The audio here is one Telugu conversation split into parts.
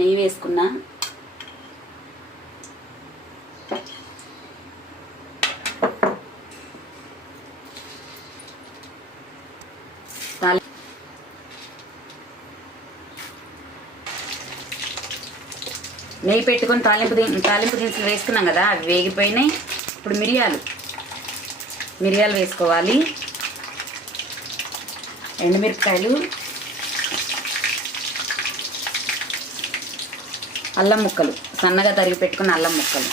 నెయ్యి వేసుకున్నా. నెయ్యి పెట్టుకొని తాలింపు దిన్- తాలింపు దినుసులు వేసుకున్నాం కదా అవి వేగిపోయినాయి. ఇప్పుడు మిరియాలు. మిరియాలు వేసుకోవాలి. ఎండుమిరపకాయలు. అల్లం ముక్కలు. సన్నగా తరిగి పెట్టుకున్న అల్లం ముక్కలు.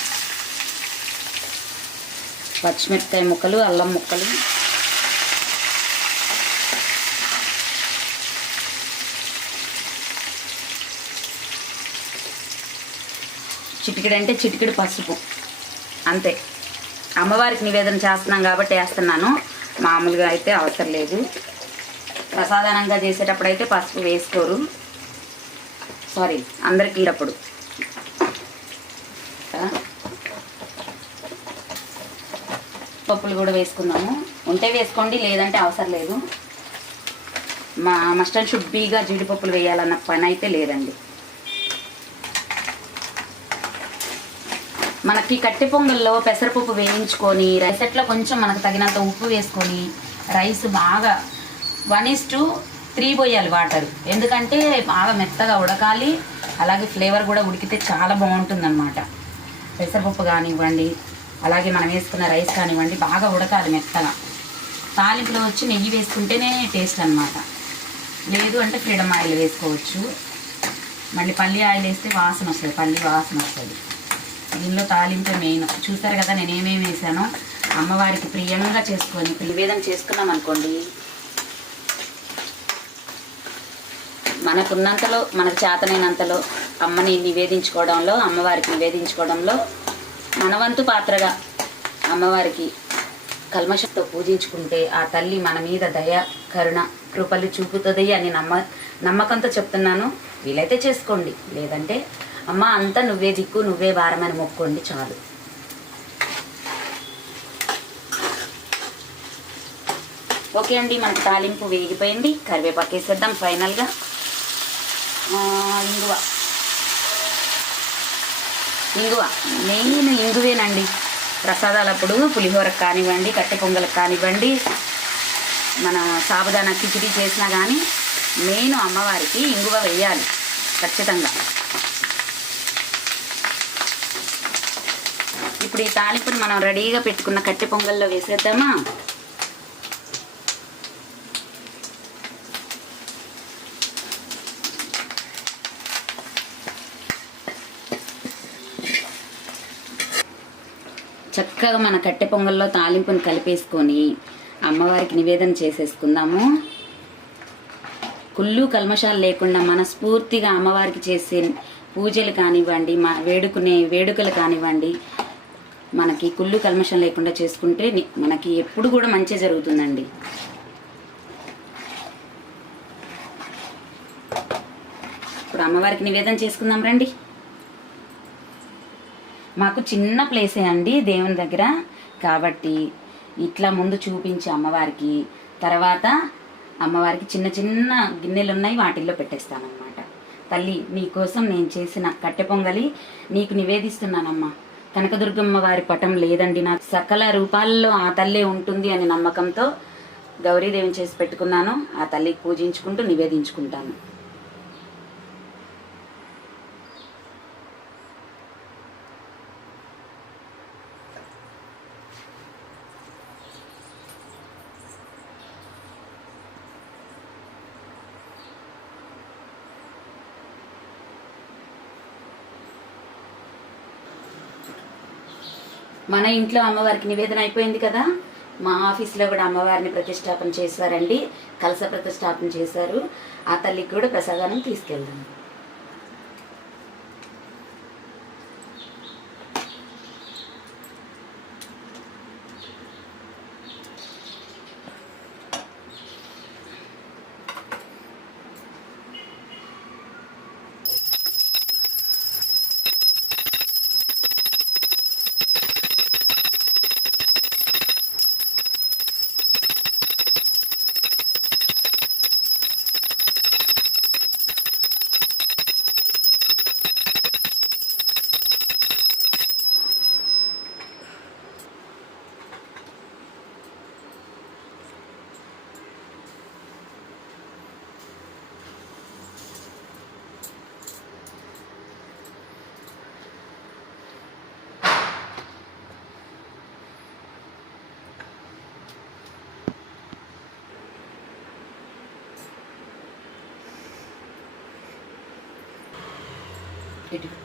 పచ్చిమిరపకాయ ముక్కలు అల్లం ముక్కలు. చిటికిడి అంటే చిటికిడి పసుపు. అంతే. అమ్మవారికి నివేదన చేస్తున్నాం కాబట్టి వేస్తున్నాను. మామూలుగా అయితే అవసరం లేదు. ప్రసాదానంగా చేసేటప్పుడు అయితే పసుపు వేసుకోరు. సారీ అందరికి అప్పుడు పప్పులు కూడా వేసుకుందాము. ఉంటే వేసుకోండి లేదంటే అవసరం లేదు. మా మస్టర్డ్ షుబ్బీగా జీడిపప్పులు వేయాలన్న పని అయితే లేదండి. మనకి కట్టె పొంగల్లో పెసరపప్పు వేయించుకొని రైసెట్లో కొంచెం మనకు తగినంత ఉప్పు వేసుకొని రైస్ బాగా వన్ ఇస్ టు త్రీ పోయాలి వాటర్. ఎందుకంటే బాగా మెత్తగా ఉడకాలి అలాగే ఫ్లేవర్ కూడా ఉడికితే చాలా బాగుంటుందన్నమాట. పెసరపప్పు కానివ్వండి అలాగే మనం వేసుకున్న రైస్ కానివ్వండి బాగా ఉడకాలి మెత్తగా. తాలింపులో వచ్చి నెయ్యి వేసుకుంటేనే టేస్ట్ అన్నమాట. లేదు అంటే ఫ్రీడమ్ ఆయిల్ వేసుకోవచ్చు. మళ్ళీ పల్లి ఆయిల్ వేస్తే వాసన వస్తుంది పల్లి వాసన వస్తుంది. దీనిలో తాలింపు మెయిన్ చూస్తారు కదా నేను ఏమేమి వేసానో అమ్మవారికి ప్రియంగా చేసుకొని నివేదన చేసుకున్నాం అనుకోండి మనకున్నంతలో మనకు చేతనైనంతలో అమ్మని నివేదించుకోవడంలో అమ్మవారికి నివేదించుకోవడంలో మనవంతు పాత్రగా అమ్మవారికి కల్మషంతో పూజించుకుంటే ఆ తల్లి మన మీద దయ కరుణ కృపలు చూపుతుంది అని నమ్మ నమ్మకంతో చెప్తున్నాను. వీలైతే చేసుకోండి. లేదంటే అమ్మ అంతా నువ్వే దిక్కు నువ్వే భారమని మొక్కోండి చాలు. ఓకే అండి మనకు తాలింపు వేగిపోయింది. కరివేపాకు వేసేద్దాం ఫైనల్గా. ఇంగువ. ఇంగువ. మెయిన్ ఇంగువేనండి. ప్రసాదాలప్పుడు పులిహోరకు కానివ్వండి కట్టె పొంగలకు కానివ్వండి మన సాబుదాన కిచిడి చేసినా కానీ మెయిన్ అమ్మవారికి ఇంగువ వేయాలి ఖచ్చితంగా. ఇప్పుడు ఈ తాలింపుని మనం రెడీగా పెట్టుకున్న కట్టె పొంగల్లో వేసేద్దామా? చక్కగా మన కట్టె పొంగల్లో తాలింపుని కలిపేసుకొని అమ్మవారికి నివేదన చేసేసుకుందాము. కుళ్ళు కల్మషాలు లేకుండా మనస్ఫూర్తిగా అమ్మవారికి చేసే పూజలు కానివ్వండి మా వేడుకునే వేడుకలు కానివ్వండి మనకి కుళ్ళు కల్మషం లేకుండా చేసుకుంటే మనకి ఎప్పుడు కూడా మంచి జరుగుతుందండి. ఇప్పుడు అమ్మవారికి నివేదన చేసుకుందాం రండి. మాకు చిన్న ప్లేసే అండి దేవుని దగ్గర. కాబట్టి ఇట్లా ముందు చూపించి అమ్మవారికి తర్వాత అమ్మవారికి చిన్న చిన్న గిన్నెలు ఉన్నాయి వాటిల్లో పెట్టేస్తానమాట తల్లి నీకోసం నేను చేసిన కట్టె పొంగలి నీకు నివేదిస్తున్నానమ్మా. కనకదుర్గమ్మ వారి పటం లేదండి నాకు. సకల రూపాల్లో ఆ తల్లే ఉంటుంది అనే నమ్మకంతో గౌరీదేవిని చేసి పెట్టుకున్నాను. ఆ తల్లికి పూజించుకుంటూ నివేదించుకుంటాను. మన ఇంట్లో అమ్మవారికి నివేదన అయిపోయింది కదా? మా ఆఫీస్లో కూడా అమ్మవారిని ప్రతిష్టాపన చేశారండి. కలస ప్రతిష్టాపన చేశారు. ఆ తల్లికి కూడా ప్రసాదాన్ని తీసుకెళ్దాం. এটুকু